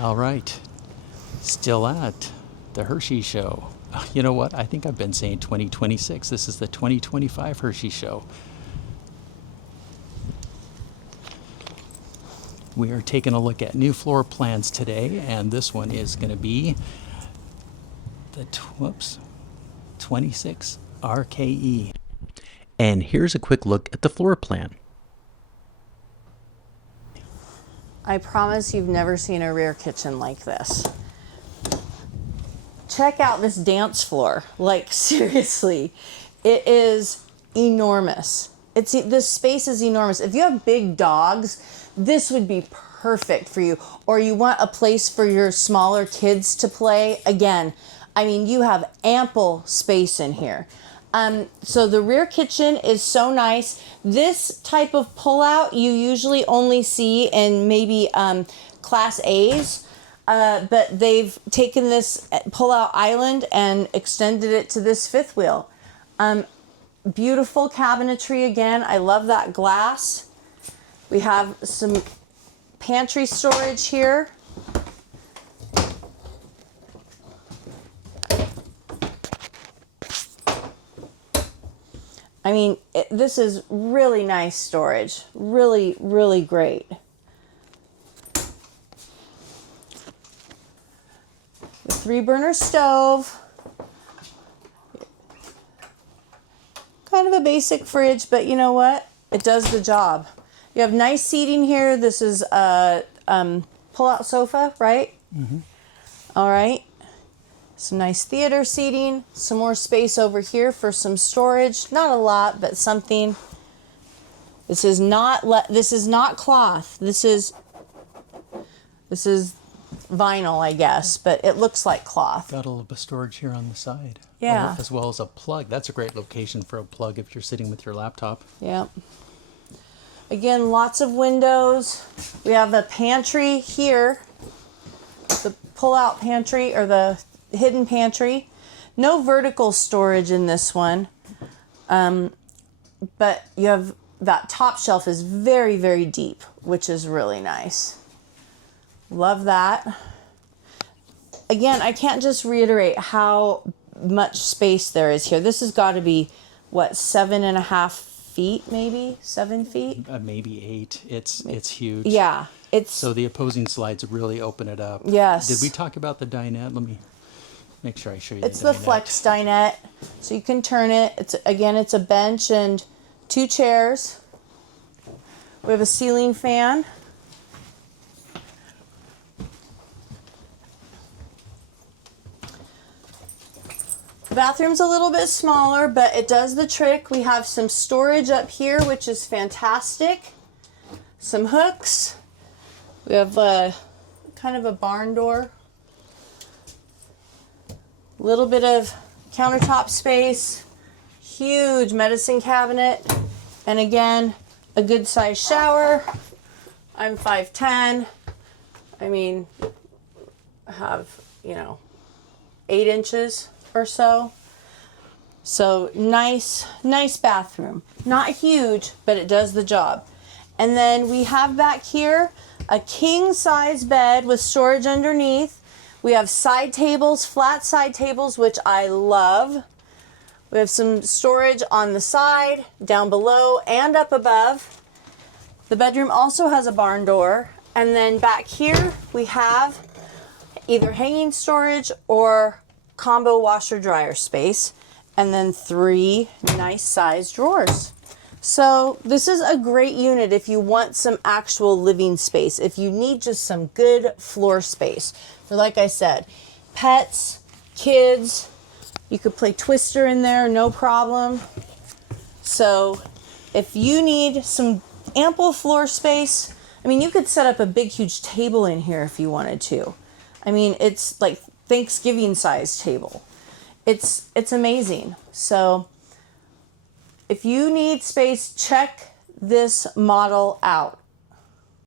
All right. Still at the Hershey Show. You know what? I think I've been saying 2026. This is the 2025 Hershey Show. We are taking a look at new floor plans today, and this one is going to be the 26 RKE. And here's a quick look at the floor plan. I promise you've never seen a rear kitchen like this. Check out this dance floor. Like, seriously, it is enormous. This space is enormous. If you have big dogs, this would be perfect for you. Or you want a place for your smaller kids to play. Again, I mean, you have ample space in here. So the rear kitchen is so nice. This type of pullout you usually only see in maybe Class A's. But they've taken this pull-out island and extended it to this fifth wheel. Beautiful cabinetry again. I love that glass. We have some pantry storage here. I mean, this is really nice storage. Really, really great. The 3-burner stove. Kind of a basic fridge, but you know what? It does the job. You have nice seating here. This is a pull-out sofa, right? Mm-hmm. All right. Some nice theater seating. Some more space over here for some storage. Not a lot, but something. This is not cloth. This is vinyl, I guess, but it looks like cloth. Got a little bit of storage here on the side. Yeah. As well as a plug. That's a great location for a plug if you're sitting with your laptop. Yeah. Again, lots of windows. We have the pantry here. The pull-out pantry, or the hidden pantry. No vertical storage in this one. But you have that top shelf is very, very deep, which is really nice. Love that. Again, I can't just reiterate how much space there is here. This has got to be, what, 7.5 feet, maybe? 7 feet? Maybe 8. It's huge. Yeah. So the opposing slides really open it up. Yes. Did we talk about the dinette? Let me make sure I show you It's the flex dinette. So you can turn it. It's a bench and 2 chairs. We have a ceiling fan. The bathroom's a little bit smaller, but it does the trick. We have some storage up here, which is fantastic. Some hooks. We have kind of a barn door. A little bit of countertop space. Huge medicine cabinet. And again, a good sized shower. I'm 5'10". I mean, I have, 8 inches or so. So nice bathroom. Not huge, but it does the job. And then we have back here a king size bed with storage underneath. We have side tables, flat side tables, which I love. We have some storage on the side, down below, and up above. The bedroom also has a barn door. And then back here we have either hanging storage or combo washer dryer space, and then 3 nice sized drawers. So this is a great unit if you want some actual living space, if you need just some good floor space for, like I said, pets, kids. You could play Twister in there, no problem. So if you need some ample floor space, I mean, you could set up a big huge table in here if you wanted to. I mean, it's like Thanksgiving size table. It's amazing. So if you need space, check this model out.